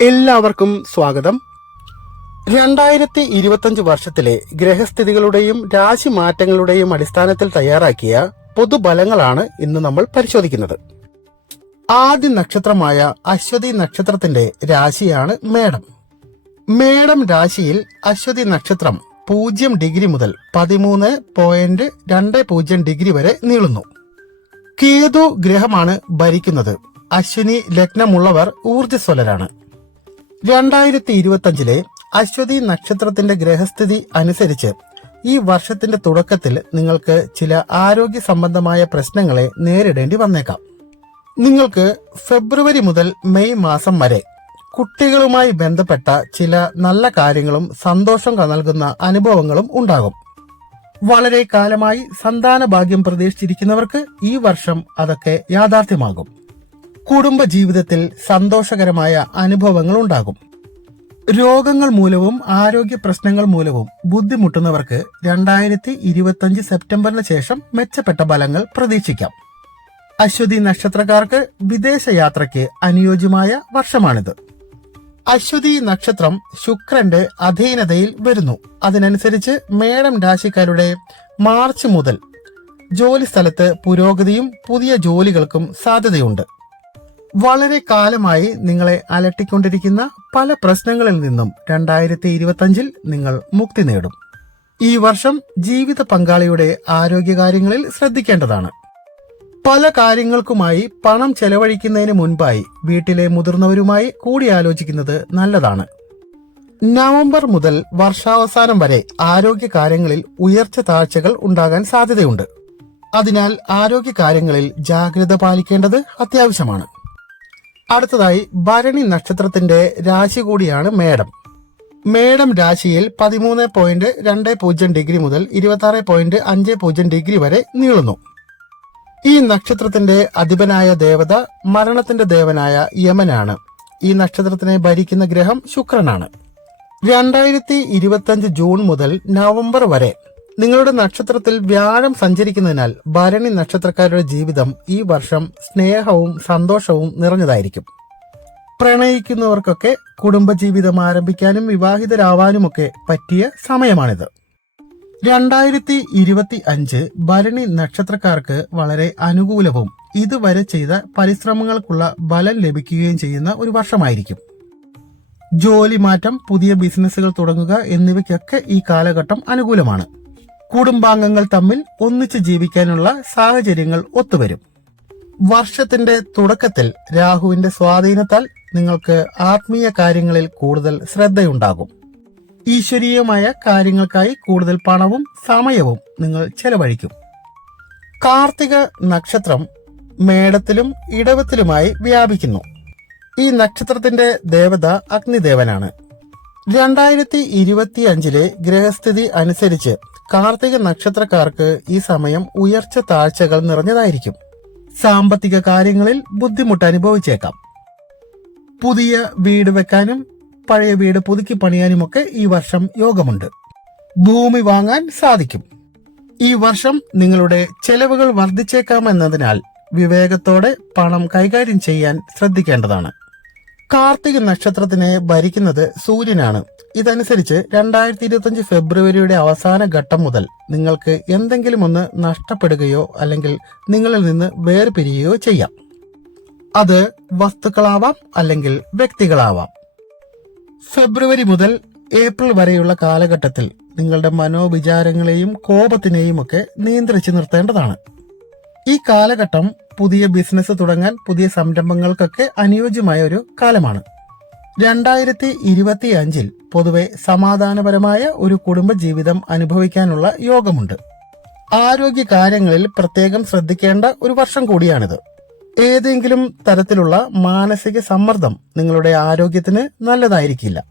എല്ലാവർക്കും സ്വാഗതം. രണ്ടായിരത്തി ഇരുപത്തഞ്ച് വർഷത്തിലെ ഗ്രഹസ്ഥിതികളുടെയും രാശിമാറ്റങ്ങളുടെയും അടിസ്ഥാനത്തിൽ തയ്യാറാക്കിയ പൊതുബലങ്ങളാണ് ഇന്ന് നമ്മൾ പരിശോധിക്കുന്നത്. ആദ്യ നക്ഷത്രമായ അശ്വതി നക്ഷത്രത്തിന്റെ രാശിയാണ് മേടം. മേടം രാശിയിൽ അശ്വതി നക്ഷത്രം പൂജ്യം ഡിഗ്രി മുതൽ പതിമൂന്ന് പോയിന്റ് രണ്ട് പൂജ്യം ഡിഗ്രി വരെ നീളുന്നു. കേതു ഗ്രഹമാണ് ഭരിക്കുന്നത്. അശ്വിനി ലഗ്നമുള്ളവർ ഊർജസ്വലരാണ്. രണ്ടായിരത്തി ഇരുപത്തഞ്ചിലെ അശ്വതി നക്ഷത്രത്തിന്റെ ഗ്രഹസ്ഥിതി അനുസരിച്ച് ഈ വർഷത്തിന്റെ തുടക്കത്തിൽ നിങ്ങൾക്ക് ചില ആരോഗ്യ സംബന്ധമായ പ്രശ്നങ്ങളെ നേരിടേണ്ടി വന്നേക്കാം. നിങ്ങൾക്ക് ഫെബ്രുവരി മുതൽ മെയ് മാസം വരെ കുട്ടികളുമായി ബന്ധപ്പെട്ട ചില നല്ല കാര്യങ്ങളും സന്തോഷം നൽകുന്ന അനുഭവങ്ങളും ഉണ്ടാകും. വളരെ കാലമായി സന്താന ഭാഗ്യം പ്രതീക്ഷിച്ചിരിക്കുന്നവർക്ക് ഈ വർഷം അതൊക്കെ യാഥാർത്ഥ്യമാകും. കുടുംബ ജീവിതത്തിൽ സന്തോഷകരമായ അനുഭവങ്ങൾ ഉണ്ടാകും രോഗങ്ങൾ മൂലവും ആരോഗ്യ പ്രശ്നങ്ങൾ മൂലവും ബുദ്ധിമുട്ടുന്നവർക്ക് രണ്ടായിരത്തി ഇരുപത്തഞ്ച് സെപ്റ്റംബറിന് ശേഷം മെച്ചപ്പെട്ട ഫലങ്ങൾ പ്രതീക്ഷിക്കാം. അശ്വതി നക്ഷത്രക്കാർക്ക് വിദേശ യാത്രയ്ക്ക് അനുയോജ്യമായ വർഷമാണിത്. അശ്വതി നക്ഷത്രം ശുക്രന്റെ അധീനതയിൽ വരുന്നു. അതിനനുസരിച്ച് മേടം രാശിക്കാരുടെ മാർച്ച് മുതൽ ജോലിസ്ഥലത്ത് പുരോഗതിയും പുതിയ ജോലികൾക്കും സാധ്യതയുണ്ട്. വളരെ കാലമായി നിങ്ങളെ അലട്ടിക്കൊണ്ടിരിക്കുന്ന പല പ്രശ്നങ്ങളിൽ നിന്നും രണ്ടായിരത്തി ഇരുപത്തഞ്ചിൽ നിങ്ങൾ മുക്തി നേടും. ഈ വർഷം ജീവിത പങ്കാളിയുടെ ആരോഗ്യകാര്യങ്ങളിൽ ശ്രദ്ധിക്കേണ്ടതാണ്. പല കാര്യങ്ങൾക്കുമായി പണം ചെലവഴിക്കുന്നതിന് മുൻപായി വീട്ടിലെ മുതിർന്നവരുമായി കൂടിയാലോചിക്കുന്നത് നല്ലതാണ്. നവംബർ മുതൽ വർഷാവസാനം വരെ ആരോഗ്യ കാര്യങ്ങളിൽ ഉയർച്ച താഴ്ചകൾ ഉണ്ടാകാൻ സാധ്യതയുണ്ട്. അതിനാൽ ആരോഗ്യ കാര്യങ്ങളിൽ ജാഗ്രത പാലിക്കേണ്ടത് അത്യാവശ്യമാണ്. അടുത്തതായി ഭരണി നക്ഷത്രത്തിന്റെ രാശി കൂടിയാണ് മേടം. മേടം രാശിയിൽ പതിമൂന്ന് പോയിന്റ് രണ്ട് പൂജ്യം ഡിഗ്രി മുതൽ ഇരുപത്തി പോയിന്റ് അഞ്ച് പൂജ്യം ഡിഗ്രി വരെ നീളുന്നു. ഈ നക്ഷത്രത്തിന്റെ അധിപനായ ദേവത മരണത്തിന്റെ ദേവനായ യമനാണ്. ഈ നക്ഷത്രത്തിനെ ഭരിക്കുന്ന ഗ്രഹം ശുക്രനാണ്. രണ്ടായിരത്തി ഇരുപത്തിയഞ്ച് ജൂൺ മുതൽ നവംബർ വരെ നിങ്ങളുടെ നക്ഷത്രത്തിൽ വ്യാഴം സഞ്ചരിക്കുന്നതിനാൽ ഭരണി നക്ഷത്രക്കാരുടെ ജീവിതം ഈ വർഷം സ്നേഹവും സന്തോഷവും നിറഞ്ഞതായിരിക്കും. പ്രണയിക്കുന്നവർക്കൊക്കെ കുടുംബജീവിതം ആരംഭിക്കാനും വിവാഹിതരാവാനുമൊക്കെ പറ്റിയ സമയമാണിത്. രണ്ടായിരത്തി ഇരുപത്തി അഞ്ച് ഭരണി നക്ഷത്രക്കാർക്ക് വളരെ അനുകൂലവും ഇതുവരെ ചെയ്ത പരിശ്രമങ്ങൾക്കുള്ള ബലം ലഭിക്കുകയും ചെയ്യുന്ന ഒരു വർഷമായിരിക്കും. ജോലി മാറ്റം പുതിയ ബിസിനസ്സുകൾ തുടങ്ങുക എന്നിവയ്ക്കൊക്കെ ഈ കാലഘട്ടം അനുകൂലമാണ്. കുടുംബാംഗങ്ങൾ തമ്മിൽ ഒന്നിച്ചു ജീവിക്കാനുള്ള സാഹചര്യങ്ങൾ ഒത്തുവരും. വർഷത്തിന്റെ തുടക്കത്തിൽ രാഹുവിന്റെ സ്വാധീനത്താൽ നിങ്ങൾക്ക് ആത്മീയ കാര്യങ്ങളിൽ കൂടുതൽ ശ്രദ്ധയുണ്ടാകും. ഈശ്വരീയമായ കാര്യങ്ങൾക്കായി കൂടുതൽ പണവും സമയവും നിങ്ങൾ ചെലവഴിക്കും. കാർത്തിക നക്ഷത്രം മേടത്തിലും ഇടവത്തിലുമായി വ്യാപിക്കുന്നു. ഈ നക്ഷത്രത്തിന്റെ ദേവത അഗ്നിദേവനാണ്. രണ്ടായിരത്തി ഇരുപത്തി അഞ്ചിലെ ഗ്രഹസ്ഥിതി അനുസരിച്ച് കാർത്തിക നക്ഷത്രക്കാർക്ക് ഈ സമയം ഉയർച്ച താഴ്ചകൾ നിറഞ്ഞതായിരിക്കും. സാമ്പത്തിക കാര്യങ്ങളിൽ ബുദ്ധിമുട്ട് അനുഭവിച്ചേക്കാം. പുതിയ വീട് വെക്കാനും പഴയ വീട് പുതുക്കി പണിയാനുമൊക്കെ ഈ വർഷം യോഗമുണ്ട്. ഭൂമി വാങ്ങാൻ സാധിക്കും. ഈ വർഷം നിങ്ങളുടെ ചെലവുകൾ വർദ്ധിച്ചേക്കാമെന്നതിനാൽ വിവേകത്തോടെ പണം കൈകാര്യം ചെയ്യാൻ ശ്രദ്ധിക്കേണ്ടതാണ്. കാർത്തിക നക്ഷത്രത്തിനെ ഭരിക്കുന്നത് സൂര്യനാണ്. ഇതനുസരിച്ച് രണ്ടായിരത്തി ഇരുപത്തിയഞ്ച് ഫെബ്രുവരിയുടെ അവസാന ഘട്ടം മുതൽ നിങ്ങൾക്ക് എന്തെങ്കിലും ഒന്ന് നഷ്ടപ്പെടുകയോ അല്ലെങ്കിൽ നിങ്ങളിൽ നിന്ന് വേർപിരിയുകയോ ചെയ്യാം. അത് വസ്തുക്കളാവാം അല്ലെങ്കിൽ വ്യക്തികളാവാം. ഫെബ്രുവരി മുതൽ ഏപ്രിൽ വരെയുള്ള കാലഘട്ടത്തിൽ നിങ്ങളുടെ മനോവിചാരങ്ങളെയും കോപത്തിനെയും ഒക്കെ നിയന്ത്രിച്ചു നിർത്തേണ്ടതാണ്. ഈ കാലഘട്ടം പുതിയ ബിസിനസ് തുടങ്ങാൻ പുതിയ സംരംഭങ്ങൾക്കൊക്കെ അനുയോജ്യമായ ഒരു കാലമാണ്. രണ്ടായിരത്തി ഇരുപത്തി അഞ്ചിൽ പൊതുവെ സമാധാനപരമായ ഒരു കുടുംബജീവിതം അനുഭവിക്കാനുള്ള യോഗമുണ്ട്. ആരോഗ്യ കാര്യങ്ങളിൽ പ്രത്യേകം ശ്രദ്ധിക്കേണ്ട ഒരു വർഷം കൂടിയാണിത്. ഏതെങ്കിലും തരത്തിലുള്ള മാനസിക സമ്മർദ്ദം നിങ്ങളുടെ ആരോഗ്യത്തിന് നല്ലതായിരിക്കില്ല.